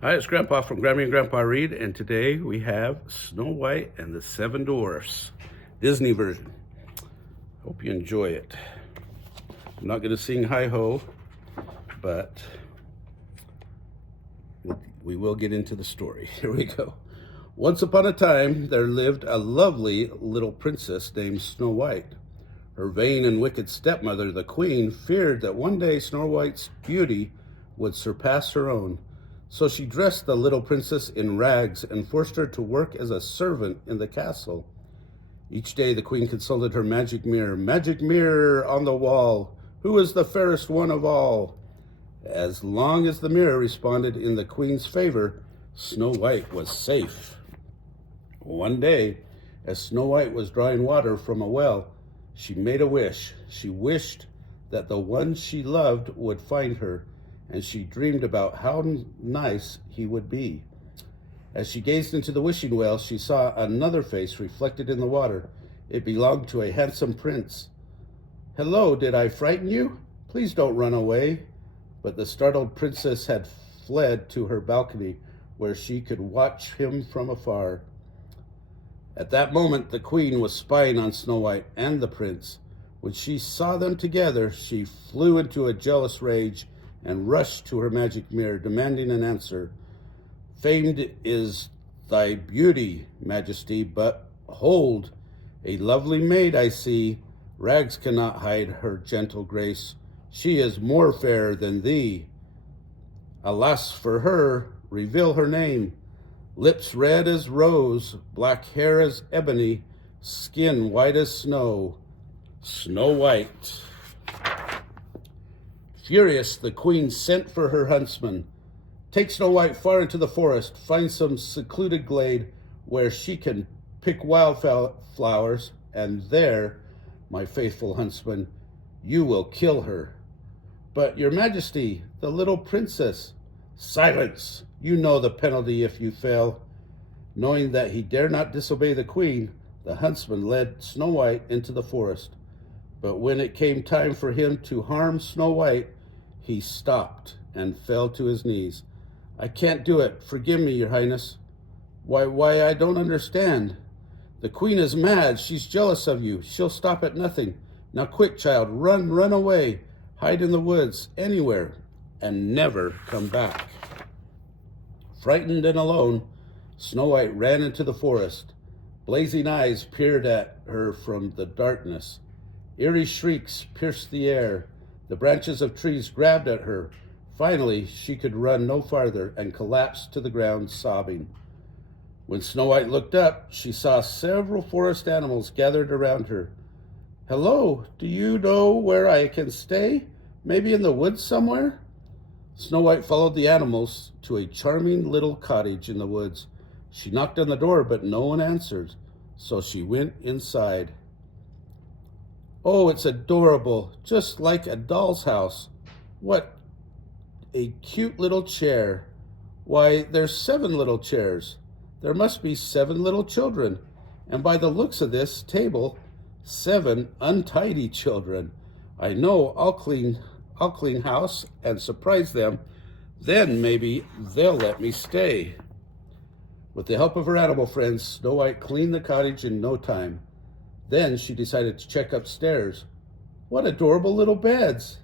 Hi, it's Grandpa from Grammy and Grandpa Read, and today we have Snow White and the Seven Dwarfs, Disney version. Hope you enjoy it. I'm not going to sing Hi-Ho, but we will get into the story. Here we go. Once upon a time, there lived a lovely little princess named Snow White. Her vain and wicked stepmother, the queen, feared that one day Snow White's beauty would surpass her own. So she dressed the little princess in rags and forced her to work as a servant in the castle. Each day the queen consulted her magic mirror. Magic mirror on the wall, who is the fairest one of all? As long as the mirror responded in the queen's favor, Snow White was safe. One day, as Snow White was drawing water from a well, she made a wish. She wished that the one she loved would find her, and she dreamed about how nice he would be. As she gazed into the wishing well, she saw another face reflected in the water. It belonged to a handsome prince. "Hello, did I frighten you? Please don't run away." But the startled princess had fled to her balcony, where she could watch him from afar. At that moment, the queen was spying on Snow White and the prince. When she saw them together, she flew into a jealous rage and rushed to her magic mirror, demanding an answer. "Famed is thy beauty, Majesty, but hold, a lovely maid I see. Rags cannot hide her gentle grace. She is more fair than thee." "Alas for her, reveal her name. Lips red as rose, black hair as ebony, skin white as snow. Snow White." Furious, the queen sent for her huntsman. "Take Snow White far into the forest. Find some secluded glade where she can pick wildflowers, and there, my faithful huntsman, you will kill her." "But, your majesty, the little princess—" "Silence! You know the penalty if you fail." Knowing that he dare not disobey the queen, the huntsman led Snow White into the forest. But when it came time for him to harm Snow White, he stopped and fell to his knees. "I can't do it. Forgive me, your highness." Why, I don't understand." "The queen is mad. She's jealous of you. She'll stop at nothing. Now quick, child, run away. Hide in the woods, anywhere, and never come back." Frightened and alone, Snow White ran into the forest. Blazing eyes peered at her from the darkness. Eerie shrieks pierced the air. The branches of trees grabbed at her. Finally, she could run no farther and collapsed to the ground, sobbing. When Snow White looked up, she saw several forest animals gathered around her. "Hello, do you know where I can stay? Maybe in the woods somewhere?" Snow White followed the animals to a charming little cottage in the woods. She knocked on the door, but no one answered, so she went inside. "Oh, it's adorable, just like a doll's house. What a cute little chair. Why, there's 7 little chairs. There must be 7 little children. And by the looks of this table, 7 untidy children. I know I'll clean house and surprise them. Then maybe they'll let me stay." With the help of her animal friends, Snow White cleaned the cottage in no time. Then she decided to check upstairs. What adorable little beds!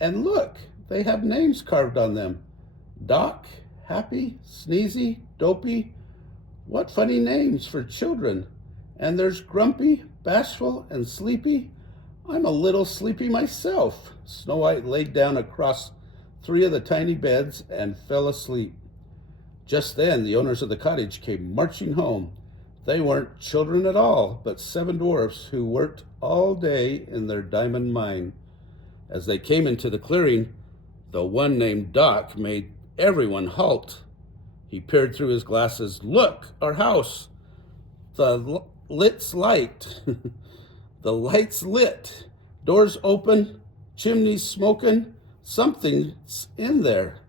And look, they have names carved on them. Doc, Happy, Sneezy, Dopey. What funny names for children. And there's Grumpy, Bashful, and Sleepy. I'm a little sleepy myself. Snow White laid down across 3 of the tiny beds and fell asleep. Just then, the owners of the cottage came marching home. They weren't children at all, but 7 dwarfs who worked all day in their diamond mine. As they came into the clearing, the one named Doc made everyone halt. He peered through his glasses. "Look, our house. The light's lit. Doors open. Chimneys smoking. Something's in there."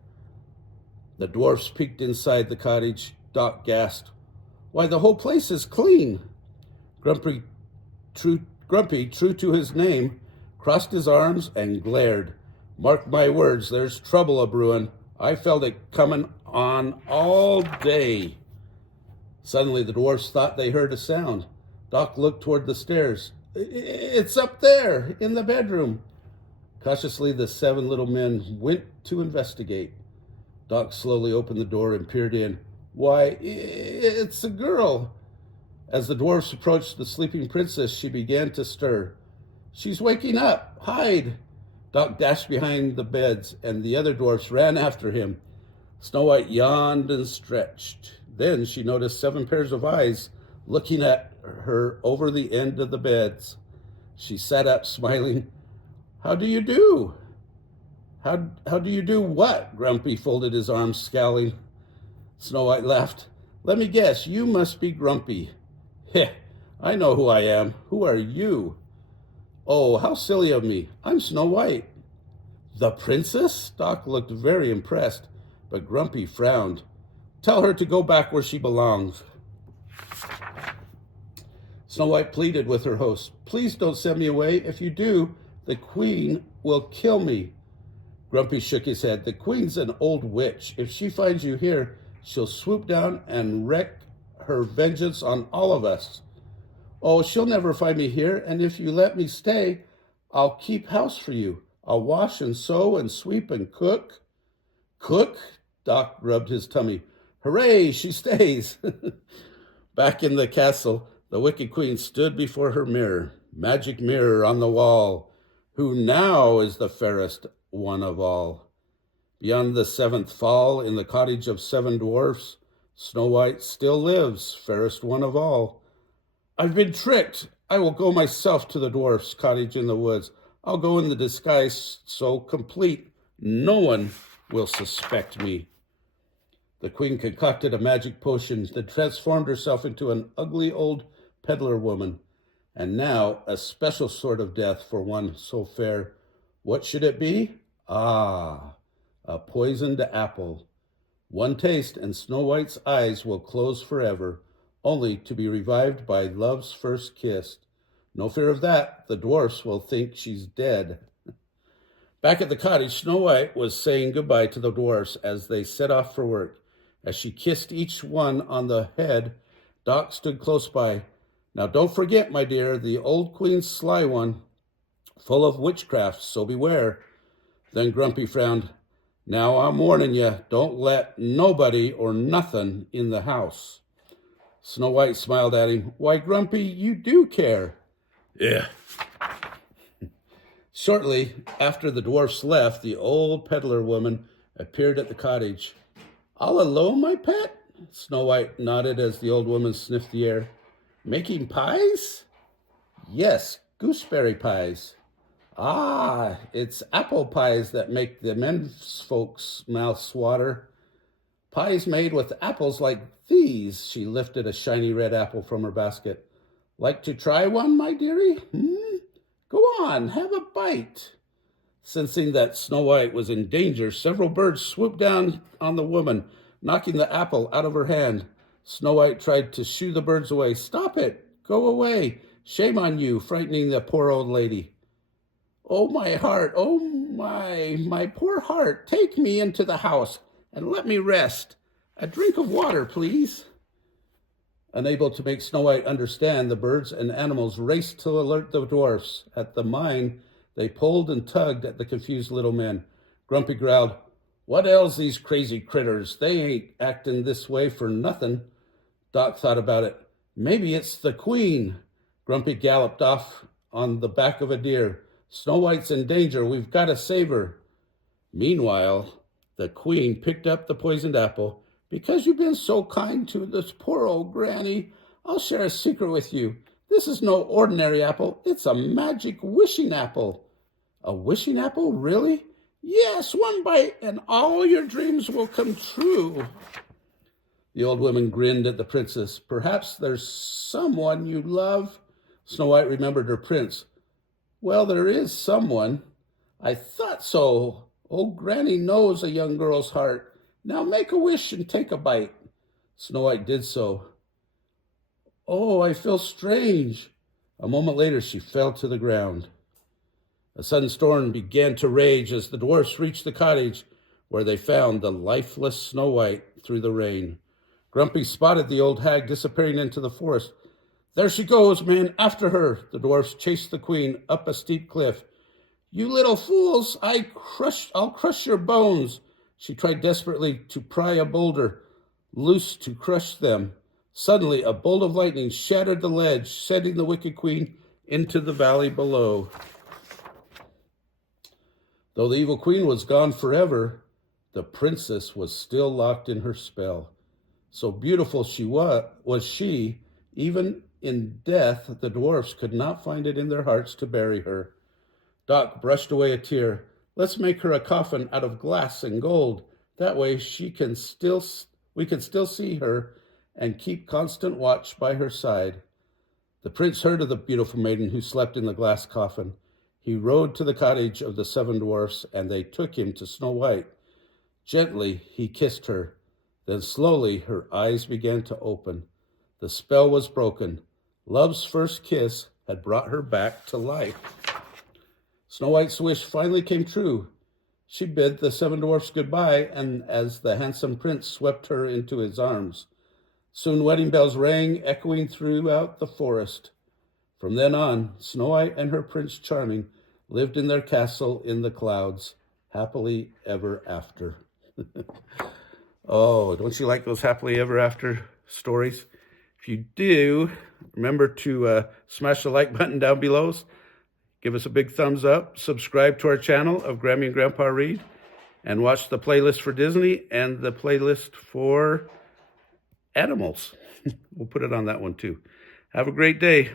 The dwarfs peeked inside the cottage. Doc gasped, "Why, the whole place is clean." Grumpy, true to his name, crossed his arms and glared. "Mark my words, there's trouble a-brewin'. I felt it coming on all day. Suddenly the dwarfs thought they heard a sound. Doc looked toward the stairs. It's up there, in the bedroom. Cautiously, the 7 little men went to investigate. Doc slowly opened the door and peered in. Why, it's a girl. As the dwarfs approached the sleeping princess, she began to stir. She's waking up. Hide. Doc dashed behind the beds, and the other dwarfs ran after him. Snow White yawned and stretched. Then she noticed 7 pairs of eyes looking at her over the end of the beds. She sat up, smiling. How do you do? How do you do what? Grumpy folded his arms, scowling. Snow White laughed. Let me guess, you must be Grumpy. Heh, I know who I am. Who are you? Oh, how silly of me. I'm Snow White. The princess? Doc looked very impressed, but Grumpy frowned. Tell her to go back where she belongs. Snow White pleaded with her host. Please don't send me away. If you do, the queen will kill me. Grumpy shook his head. The queen's an old witch. If she finds you here, she'll swoop down and wreak her vengeance on all of us. Oh, she'll never find me here, and if you let me stay, I'll keep house for you. I'll wash and sew and sweep and cook. Cook? Doc rubbed his tummy. Hooray, she stays. Back in the castle, the wicked queen stood before her mirror. Magic mirror on the wall. Who now is the fairest one of all? Beyond the 7th fall, in the cottage of 7 dwarfs, Snow White still lives, fairest one of all. I've been tricked. I will go myself to the dwarf's cottage in the woods. I'll go in the disguise so complete, no one will suspect me. The queen concocted a magic potion that transformed herself into an ugly old peddler woman, and now a special sort of death for one so fair. What should it be? Ah, a poisoned apple. One taste and Snow White's eyes will close forever, only to be revived by love's first kiss. No fear of that, the dwarfs will think she's dead. Back at the cottage, Snow White was saying goodbye to the dwarfs as they set off for work. As she kissed each one on the head, Doc stood close by. Now don't forget, my dear, the old queen's sly one, full of witchcraft, so beware. Then Grumpy frowned. Now I'm warning you, don't let nobody or nothing in the house. Snow White smiled at him. Why, Grumpy, you do care. Yeah. Shortly after the dwarfs left, the old peddler woman appeared at the cottage. All alone, my pet? Snow White nodded as the old woman sniffed the air. Making pies? Yes, gooseberry pies. Ah, it's apple pies that make the men's folks' mouths water. Pies made with apples like these. She lifted a shiny red apple from her basket. Like to try one, my dearie? Go on, have a bite. Sensing that Snow White was in danger, several birds swooped down on the woman, knocking the apple out of her hand. Snow White tried to shoo the birds away. Stop it! Go away! Shame on you, frightening the poor old lady. Oh, my heart! Oh, my poor heart! Take me into the house and let me rest. A drink of water, please. Unable to make Snow White understand, the birds and animals raced to alert the dwarfs. At the mine, they pulled and tugged at the confused little men. Grumpy growled, What ails these crazy critters? They ain't acting this way for nothing. Doc thought about it. Maybe it's the queen. Grumpy galloped off on the back of a deer. Snow White's in danger. We've got to save her. Meanwhile, the queen picked up the poisoned apple. Because you've been so kind to this poor old granny, I'll share a secret with you. This is no ordinary apple. It's a magic wishing apple. A wishing apple? Really? Yes, one bite and all your dreams will come true. The old woman grinned at the princess. Perhaps there's someone you love. Snow White remembered her prince. Well, there is someone. I thought so. Old Granny knows a young girl's heart. Now make a wish and take a bite. Snow White did so. Oh, I feel strange. A moment later, she fell to the ground. A sudden storm began to rage as the dwarfs reached the cottage where they found the lifeless Snow White through the rain. Grumpy spotted the old hag disappearing into the forest. There she goes, men, after her! The dwarfs chased the queen up a steep cliff. You little fools, I'll crush your bones. She tried desperately to pry a boulder loose to crush them. Suddenly, a bolt of lightning shattered the ledge, sending the wicked queen into the valley below. Though the evil queen was gone forever, the princess was still locked in her spell. So beautiful was she, even in death, the dwarfs could not find it in their hearts to bury her. Doc brushed away a tear. Let's make her a coffin out of glass and gold. That way we can still see her and keep constant watch by her side. The prince heard of the beautiful maiden who slept in the glass coffin. He rode to the cottage of the Seven Dwarfs, and they took him to Snow White. Gently he kissed her. Then slowly her eyes began to open. The spell was broken. Love's first kiss had brought her back to life. Snow White's wish finally came true. She bid the Seven Dwarfs goodbye, and as the handsome prince swept her into his arms, soon wedding bells rang, echoing throughout the forest. From then on, Snow White and her Prince Charming lived in their castle in the clouds, happily ever after. Oh, don't you like those happily ever after stories? If you do, remember to smash the like button down below. Give us a big thumbs up. Subscribe to our channel of Grammy and Grandpa Read. And watch the playlist for Disney and the playlist for animals. We'll put it on that one too. Have a great day.